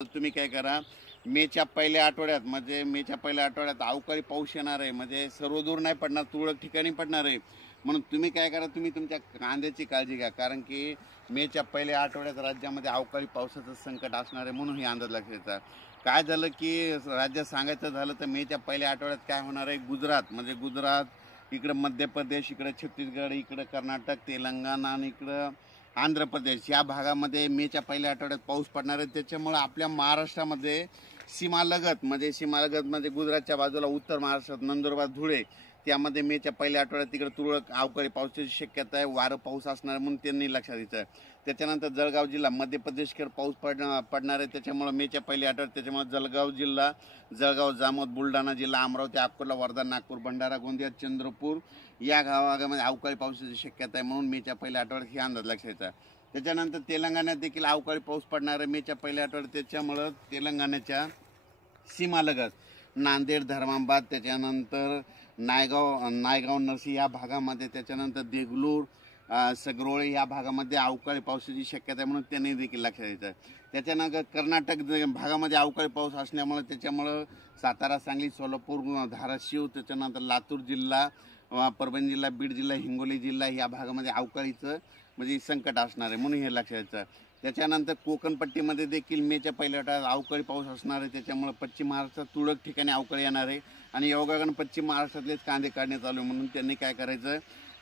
तुम्ही काय करा, मेच्या पहिल्या आठवड्यात म्हणजे मेच्या पहिल्या आठवड्यात अवकाळी पाऊस येणार आहे, म्हणजे सर्वदूर नाही पडणार, तुरळक ठिकाणी पडणार आहे. म्हणून तुम्ही काय करा, तुम्ही तुमच्या कांद्याची काळजी घ्या, कारण की मेच्या पहिल्या आठवड्यात राज्यामध्ये अवकाळी पावसाचं संकट असणार आहे, म्हणून हे अंदाज लक्षात येतात. काय झालं की राज्यात सांगायचं झालं तर मेच्या पहिल्या आठवड्यात काय होणार आहे, गुजरात म्हणजे गुजरात, इकडं मध्य प्रदेश, इकडं छत्तीसगड, इकडं कर्नाटक, तेलंगणा आणि इकडं आंध्र प्रदेश या भागामध्ये मेच्या पहिल्या आठवड्यात पाऊस पडणार आहे. त्याच्यामुळे आपल्या महाराष्ट्रामध्ये सीमालगत म्हणजे गुजरातच्या बाजूला उत्तर महाराष्ट्रात नंदुरबार, धुळे त्यामध्ये मेच्या पहिल्या आठवड्यात तिकडे तुरळक अवकाळी पावसाची शक्यता आहे, वारं पाऊस असणार आहे, म्हणून त्यांनी लक्षात द्यायचं आहे. त्याच्यानंतर जळगाव जिल्हा मध्य प्रदेशकडे पाऊस पडणार आहे, त्याच्यामुळे मेच्या पहिल्या आठवड्यात त्याच्यामुळे जळगाव जिल्हा, जळगाव, जामोद, बुलढाणा जिल्हा, अमरावती, अकोला, वर्धा, नागपूर, भंडारा, गोंदिया, चंद्रपूर या भागामध्ये अवकाळी पावसाची शक्यता आहे, म्हणून मेच्या पहिल्या आठवड्यात हे अंदाज लक्षात येतात. त्याच्यानंतर तेलंगणात देखील अवकाळी पाऊस पडणार आहे मेच्या पहिल्या आठवड्यात. त्याच्यामुळं तेलंगणाच्या सीमालगत नांदेड, धर्माबाद, त्याच्यानंतर नायगाव नरसी या भागामध्ये, त्याच्यानंतर देगलूर, सगरोळे या भागामध्ये अवकाळी पावसाची शक्यता आहे, म्हणून त्यांनी देखील लक्षात द्यायचं. त्याच्यानंतर कर्नाटक भागामध्ये अवकाळी पाऊस असल्यामुळे त्याच्यामुळं सातारा, सांगली, सोलापूर, धाराशिव, त्याच्यानंतर लातूर जिल्हा, परभणी जिल्हा, बीड जिल्हा, हिंगोली जिल्हा या भागामध्ये अवकाळीचं म्हणजे संकट असणार आहे, म्हणून हे लक्षात द्यायचं. त्याच्यानंतर कोकणपट्टीमध्ये देखील मेच्या पहिल्या आठवड्यात अवकाळी पाऊस असणार आहे, त्याच्यामुळे पश्चिम महाराष्ट्रात तुरळक ठिकाणी अवकाळी येणार आहे आणि योगायोगानं पश्चिम महाराष्ट्रातलेच कांदे काढण्यात चालू आहे. म्हणून त्यांनी काय करायचं,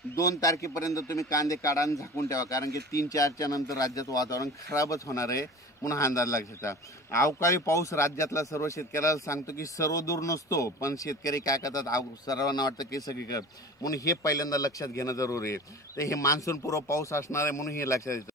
2 तारखेपर्यंत तुम्ही कांदे काढा आणि झाकून ठेवा, कारण की 3-4च्या नंतर राज्यात वातावरण खराबच होणार आहे, म्हणून हा अंदाज लक्षात. अवकाळी पाऊस राज्यातला सर्व शेतकऱ्याला सांगतो की सर्वदूर नसतो, पण शेतकरी काय करतात, सर्वांना वाटतं की सगळीकडे, म्हणून हे पहिल्यांदा लक्षात घेणं जरुरी आहे. तर हे मान्सूनपूर्व पाऊस असणार आहे, म्हणून हे लक्षात येतं.